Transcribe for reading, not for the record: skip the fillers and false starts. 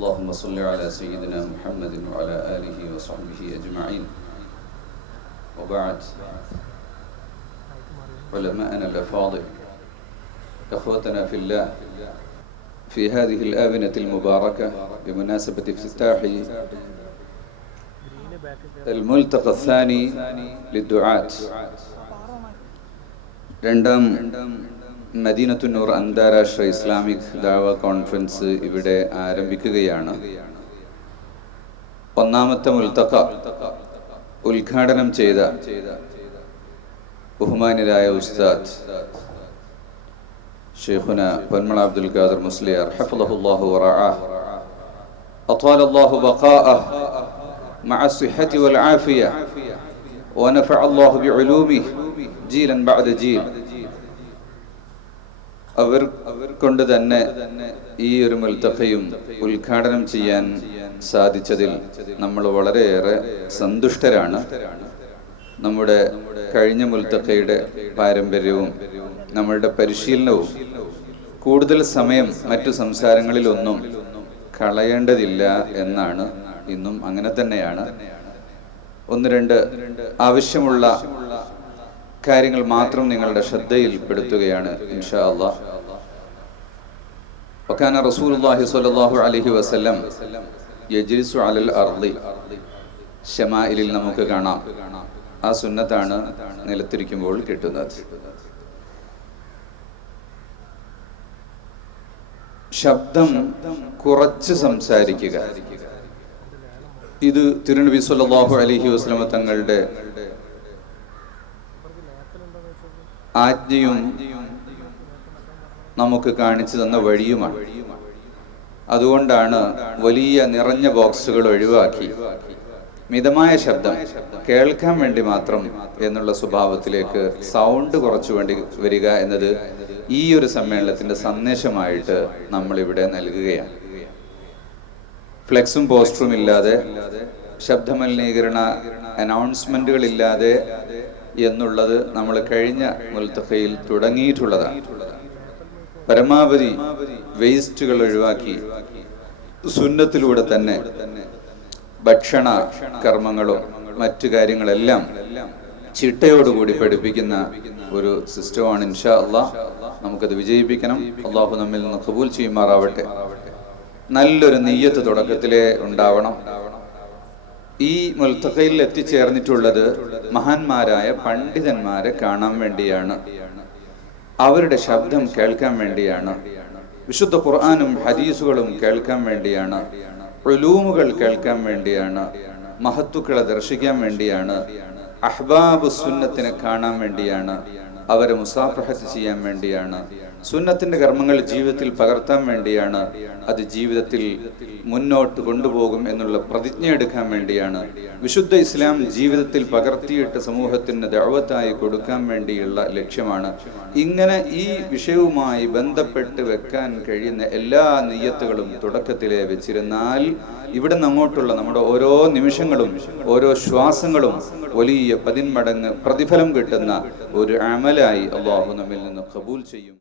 اللهم صل على سيدنا محمد وعلى آله وصحبه أجمعين. وبعد، علماءنا الأفاضل، إخوتنا في الله، في هذه الآونة المباركة بمناسبة افتتاح الملتقى الثاني للدعاة، രണ്ടാം മദീനത്തുന്നൂർ അന്താരാഷ്ട്ര Islamic ദഅവ conference ഇവിടെ ആരംഭിക്കുകയാണ്. ഒന്നാമത്തെ മുൽത്തഖ ഉദ്ഘാടനം ചെയ്ത ബഹുമാന്യരായ ഉസ്താദ് ശൈഖുന പൊന്മള അബ്ദുൽ ഖാദിർ മുസ്ലിയാർ ഹഫളഹുല്ലാഹു വറഅഹ് അത്വാലല്ലാഹു ബഖാഅഹ് മഅ സിഹ്ഹതി വൽ ആഫിയ വനഫഅല്ലാഹു ബിഉലൂമിഹി ജീലൻ ബഅദ ജീൽ. അവർ കൊണ്ട് തന്നെ ഈ ഒരു മുൽത്തഖയും ഉദ്ഘാടനം ചെയ്യാൻ സാധിച്ചതിൽ നമ്മൾ വളരെയേറെ സന്തുഷ്ടരാണ്. നമ്മുടെ കഴിഞ്ഞ മുൽത്തഖയുടെ പാരമ്പര്യവും നമ്മളുടെ പരിശീലനവും കൂടുതൽ സമയം മറ്റു സംസാരങ്ങളിലൊന്നും കളയേണ്ടതില്ല എന്നാണ്. ഇന്നും അങ്ങനെ തന്നെയാണ്. ഒന്ന് രണ്ട് ആവശ്യമുള്ള കാര്യങ്ങൾ മാത്രം നിങ്ങളുടെ ശ്രദ്ധയിൽപ്പെടുത്തുകയാണ് ഇൻഷാ അല്ലാഹ്. വകാന റസൂലുള്ളാഹി സ്വല്ലല്ലാഹു അലൈഹി വസല്ലം യജ്ലിസു അലൽ അർളി. ശമാഇലിൽ നമുക്ക് കാണാം. ആ സുന്നത്താണ് നിലത്തിരിക്കുമ്പോൾ കിട്ടുന്നത്. ശബ്ദം കുറച്ച് സംസാരിക്കുക. ഇത് തിരുനബി സ്വല്ലല്ലാഹു അലൈഹി വസല്ലം തങ്ങളുടെ ആജ്ഞയും നമുക്ക് കാണിച്ചു തന്ന വഴിയുമാണ്. അതുകൊണ്ടാണ് വലിയ നിറഞ്ഞ ബോക്സുകൾ ഒഴിവാക്കി മിതമായ ശബ്ദം കേൾക്കാൻ വേണ്ടി മാത്രം എന്നുള്ള സ്വഭാവത്തിലേക്ക് സൗണ്ട് കുറച്ചു വേണ്ടി വരിക എന്നത് ഈ ഒരു സമ്മേളനത്തിന്റെ സന്ദേശമായിട്ട് നമ്മളിവിടെ നൽകുകയാണ്. ഫ്ലെക്സും പോസ്റ്ററും ഇല്ലാതെ, ശബ്ദമലിനീകരണ അനൗൺസ്മെന്റുകളില്ലാതെ എന്നുള്ളത് നമ്മൾ കഴിഞ്ഞ മുൽത്തഖയിൽ തുടങ്ങിയിട്ടുള്ളതാണ്. പരമാവധി വേസ്റ്റുകൾ ഒഴിവാക്കി സുന്നത്തിലൂടെ തന്നെ ഭക്ഷണ കർമ്മങ്ങളും മറ്റു കാര്യങ്ങളെല്ലാം ചിട്ടയോടുകൂടി പഠിപ്പിക്കുന്ന ഒരു സിസ്റ്റമാണ് ഇൻഷാ അല്ലാഹ്. നമുക്കത് വിജയിപ്പിക്കണം. അള്ളാഹു നമ്മിൽ നിന്ന് ഖബൂൽ ചെയ്യുമാറാവട്ടെ. നല്ലൊരു നിയ്യത്ത് തുടക്കത്തിലേ ഉണ്ടാവണം. ഈ മുൽത്തഖയിൽ എത്തിച്ചേർന്നിട്ടുള്ളത് മഹാന്മാരായ പണ്ഡിതന്മാരെ കാണാൻ വേണ്ടിയാണ്, അവരുടെ ശബ്ദം കേൾക്കാൻ വേണ്ടിയാണ്, വിശുദ്ധ ഖുർആനും ഹദീസുകളും കേൾക്കാൻ വേണ്ടിയാണ്, ഉലൂമുകൾ കേൾക്കാൻ വേണ്ടിയാണ്, മഹത്തുക്കളെ ദർശിക്കാൻ വേണ്ടിയാണ്, അഹ്ബാബ് സുന്നത്തിനെ കാണാൻ വേണ്ടിയാണ്, അവരെ മുസാഫഹത്ത് ചെയ്യാൻ വേണ്ടിയാണ്, സുന്നത്തിന്റെ കർമ്മങ്ങൾ ജീവിതത്തിൽ പകർത്താൻ വേണ്ടിയാണ്, അത് ജീവിതത്തിൽ മുന്നോട്ട് കൊണ്ടുപോകും എന്നുള്ള പ്രതിജ്ഞ എടുക്കാൻ വേണ്ടിയാണ്, വിശുദ്ധ ഇസ്ലാം ജീവിതത്തിൽ പകർത്തിയിട്ട് സമൂഹത്തിന് ദഅവത്തായി കൊടുക്കാൻ വേണ്ടിയുള്ള ലക്ഷ്യമാണ്. ഇങ്ങനെ ഈ വിഷയവുമായി ബന്ധപ്പെട്ട് വെക്കാൻ കഴിയുന്ന എല്ലാ നിയ്യത്തുകളും തുടക്കത്തിലേ വെച്ചിരുന്നാൽ ഇവിടെ അങ്ങോട്ടുള്ള നമ്മുടെ ഓരോ നിമിഷങ്ങളും ഓരോ ശ്വാസങ്ങളും വലിയ 10 മടങ്ങ് പ്രതിഫലം കിട്ടുന്ന ഒരു അമലായി അല്ലാഹു നമ്മിൽ നിന്ന് ഖബൂൽ ചെയ്യും.